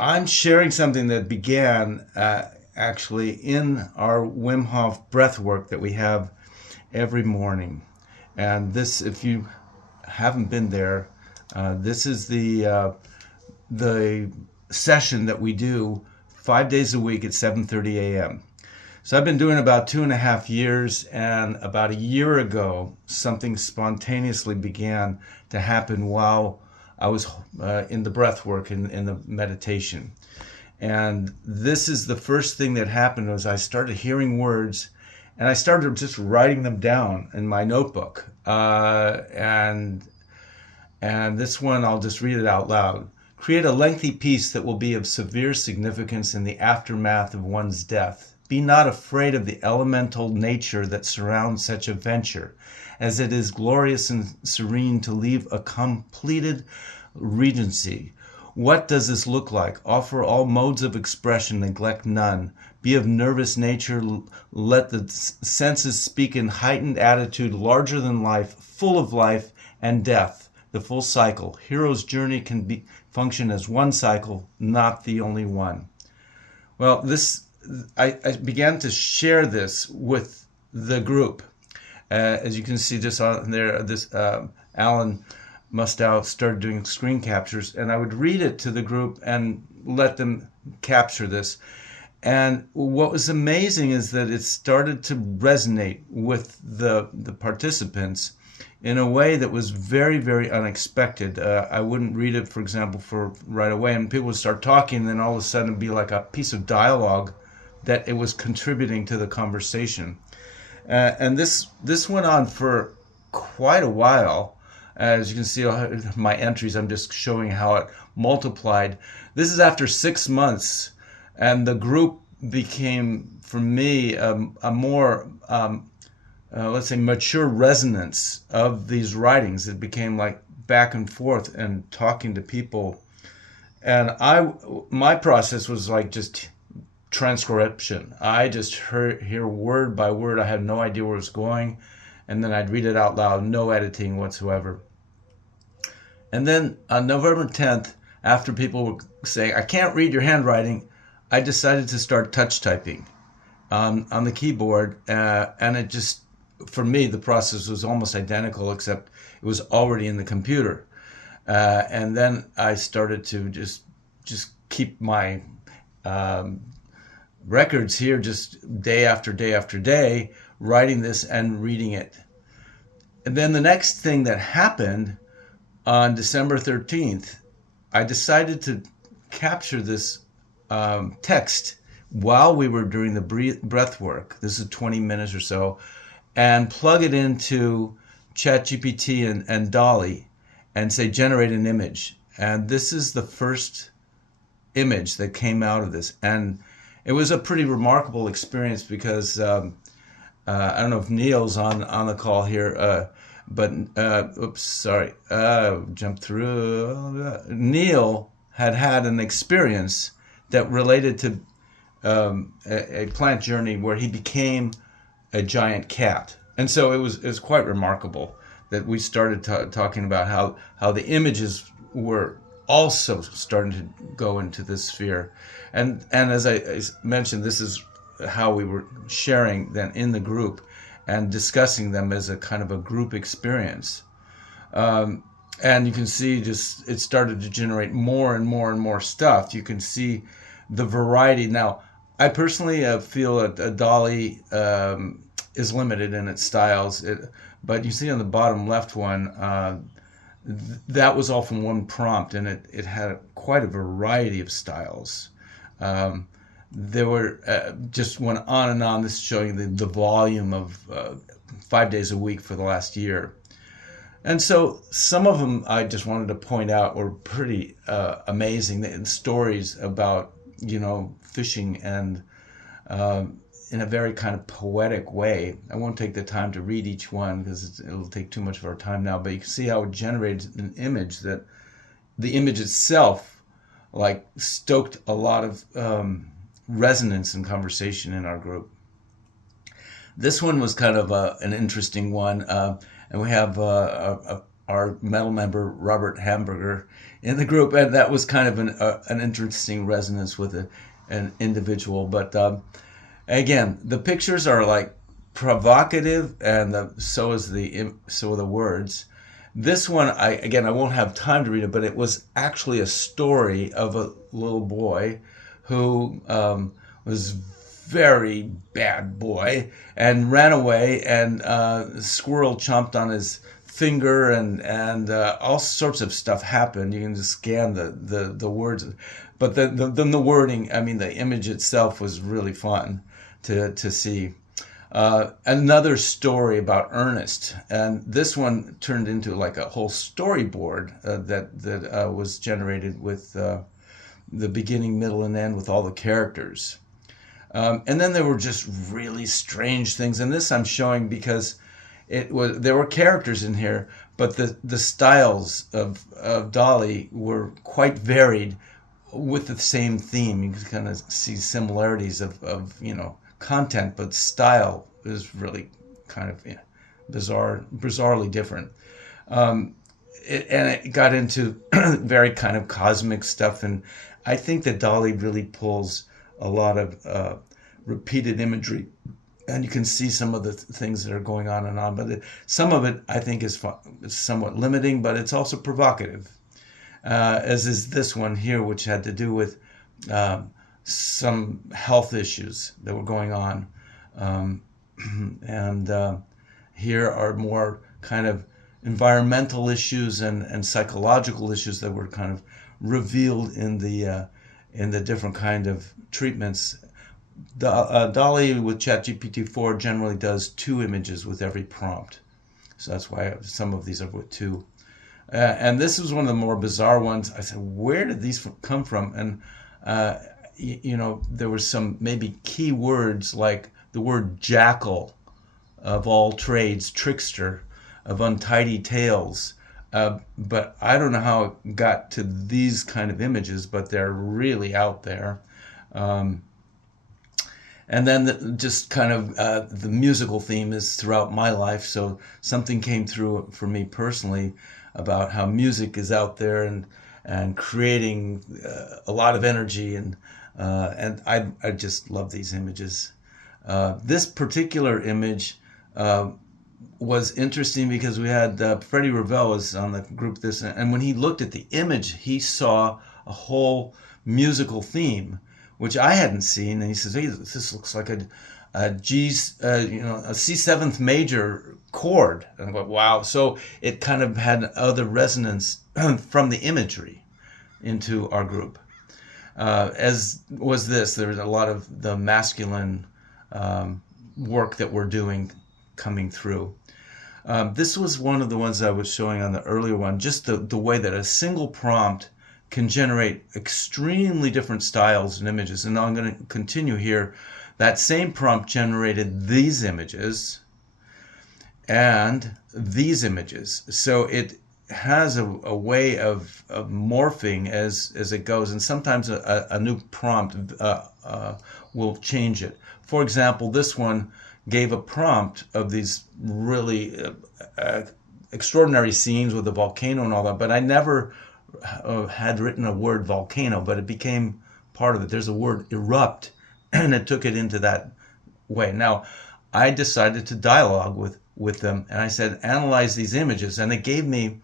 I'm sharing something that began actually in our Wim Hof breath work that we have every morning. And this, if you haven't been there, this is the session that we do 5 days a week at 7:30 a.m. So I've been doing about 2.5 years, and about a year ago, something spontaneously began to happen while I was in the breath work, in the meditation. And this is the first thing that happened was I started hearing words, and I started just writing them down in my notebook. And this one, I'll just read it out loud. Create a lengthy piece that will be of severe significance in the aftermath of one's death. Be not afraid of the elemental nature that surrounds such a venture, as it is glorious and serene to leave a completed regency. What does this look like? Offer all modes of expression, neglect none. Be of nervous nature, let the senses speak in heightened attitude, larger than life, full of life and death. The full cycle. Hero's journey can function as one cycle, not the only one. Well, I began to share this with the group. As you can see just on there, Alan Mustow started doing screen captures, and I would read it to the group and let them capture this. And what was amazing is that it started to resonate with the participants in a way that was very, very unexpected. I wouldn't read it, for example, for right away, and people would start talking, and then all of a sudden it'd be like a piece of dialogue that it was contributing to the conversation. And this went on for quite a while. As you can see, my entries, I'm just showing how it multiplied. This is after 6 months, and the group became, for me, a more let's say, mature resonance of these writings. It became like back and forth and talking to people. And my process was like just transcription. I just hear word by word. I had no idea where it was going. And then I'd read it out loud, no editing whatsoever. And then on November 10th, after people were saying, I can't read your handwriting, I decided to start touch typing on the keyboard. And it just, for me, the process was almost identical, except it was already in the computer. And then I started to just keep my records here, just day after day after day, writing this and reading it. And then the next thing that happened on December 13th, I decided to capture this text while we were doing the breath work. This is 20 minutes or so, and plug it into ChatGPT and Dolly and say, generate an image. And this is the first image that came out of this. And it was a pretty remarkable experience because I don't know if Neil's on the call here, but oops, sorry, jump through. Neil had an experience that related to a plant journey where he became a giant cat. And so it was quite remarkable that we started talking about how the images were also starting to go into this sphere. And as I mentioned, this is how we were sharing then in the group and discussing them as a kind of a group experience. And you can see just it started to generate more and more and more stuff. You can see the variety. Now, I personally feel that Dolly is limited in its styles, but you see on the bottom left one, that was all from one prompt, and it had quite a variety of styles. There were just went on and on. This is showing the volume of 5 days a week for the last year. And so some of them I just wanted to point out were pretty amazing. The stories about, fishing and in a very kind of poetic way. I won't take the time to read each one because it'll take too much of our time now, but you can see how it generated an image that the image itself like stoked a lot of resonance and conversation in our group. This one was kind of an interesting one, and we have our our metal member Robert Hamburger in the group, and that was kind of an interesting resonance with an individual. But again, the pictures are like provocative, and so are the words. This one, I won't have time to read it, but it was actually a story of a little boy who was very bad boy and ran away, and squirrel chomped on his finger, and all sorts of stuff happened. You can just scan the words, but the wording, I mean, the image itself was really fun to see. Another story about Ernest, and this one turned into like a whole storyboard that was generated with the beginning, middle, and end with all the characters. And then there were just really strange things, and this I'm showing because there were characters in here, but the styles of Dolly were quite varied with the same theme. You can kind of see similarities of content, but style is really kind of bizarrely different. And it got into very kind of cosmic stuff, and I think that Dolly really pulls a lot of repeated imagery, and you can see some of the things that are going on and on, but some of it I think is somewhat limiting, but it's also provocative, as is this one here, which had to do with some health issues that were going on. And here are more kind of environmental issues and psychological issues that were kind of revealed in the different kind of treatments. Dolly with ChatGPT-4 generally does 2 images with every prompt, so that's why some of these are with 2. And this was one of the more bizarre ones. I said, where did these come from? And there were some maybe key words like the word jackal, of all trades, trickster, of untidy tales. But I don't know how it got to these kind of images, but they're really out there. And then just kind of the musical theme is throughout my life. So something came through for me personally about how music is out there and creating a lot of energy. And I just love these images. This particular image was interesting because we had Freddie Ravel was on the group this, and when he looked at the image, he saw a whole musical theme, which I hadn't seen, and he says, "Hey, this looks like a C7th major chord." And I go, "Wow!" So it kind of had other resonance from the imagery into our group. As was this, there was a lot of the masculine work that we're doing coming through. This was one of the ones I was showing on the earlier one, just the way that a single prompt can generate extremely different styles and images. And now I'm going to continue here. That same prompt generated these images and these images. So it has a way of morphing as it goes, and sometimes a new prompt will change it. For example, this one gave a prompt of these really extraordinary scenes with the volcano and all that, but I never had written a word volcano, but it became part of it. There's a word erupt, and it took it into that way. Now, I decided to dialogue with them, and I said, analyze these images, and it gave me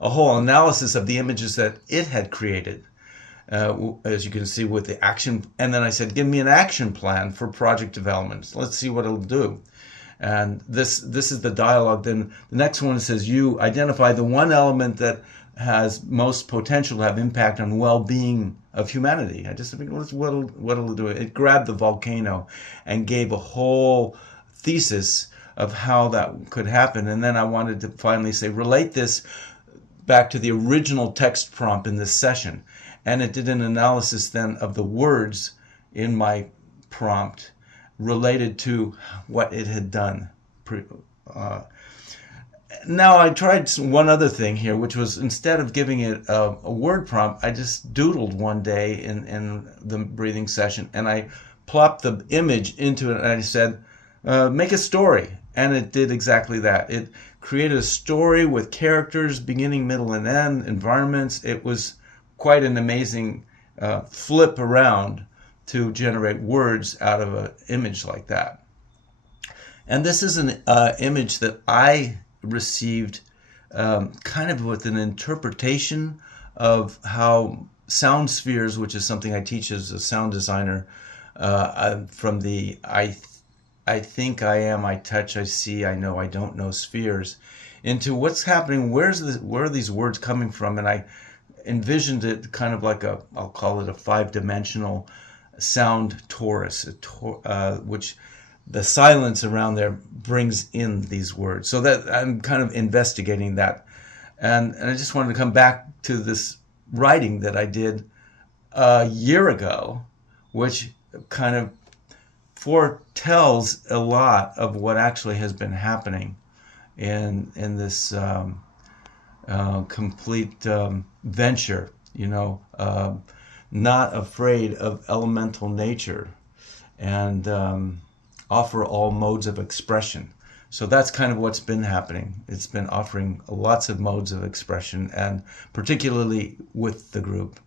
a whole analysis of the images that it had created, as you can see with the action. And then I said, give me an action plan for project development. Let's see what it'll do. And this is the dialogue. Then the next one says, you identify the one element that has most potential to have impact on well-being of humanity. I just think, what'll do? It grabbed the volcano and gave a whole thesis of how that could happen. And then I wanted to finally say, relate this back to the original text prompt in this session. And it did an analysis then of the words in my prompt related to what it had done. Now I tried one other thing here, which was instead of giving it a word prompt, I just doodled one day in the breathing session, and I plopped the image into it, and I said, make a story. And it did exactly that. It created a story with characters, beginning, middle, and end, environments. It was quite an amazing flip around to generate words out of an image like that. And this is an image that I received kind of with an interpretation of how sound spheres, which is something I teach as a sound designer, from the I think I am, I touch, I see, I know, I don't know spheres, into what's happening, where are these words coming from? And I envisioned it kind of like I'll call it a 5-dimensional sound torus, which the silence around there brings in these words. So that I'm kind of investigating that. And I just wanted to come back to this writing that I did a year ago, which kind of foretells a lot of what actually has been happening in this complete venture, not afraid of elemental nature, and offer all modes of expression. So that's kind of what's been happening. It's been offering lots of modes of expression, and particularly with the group.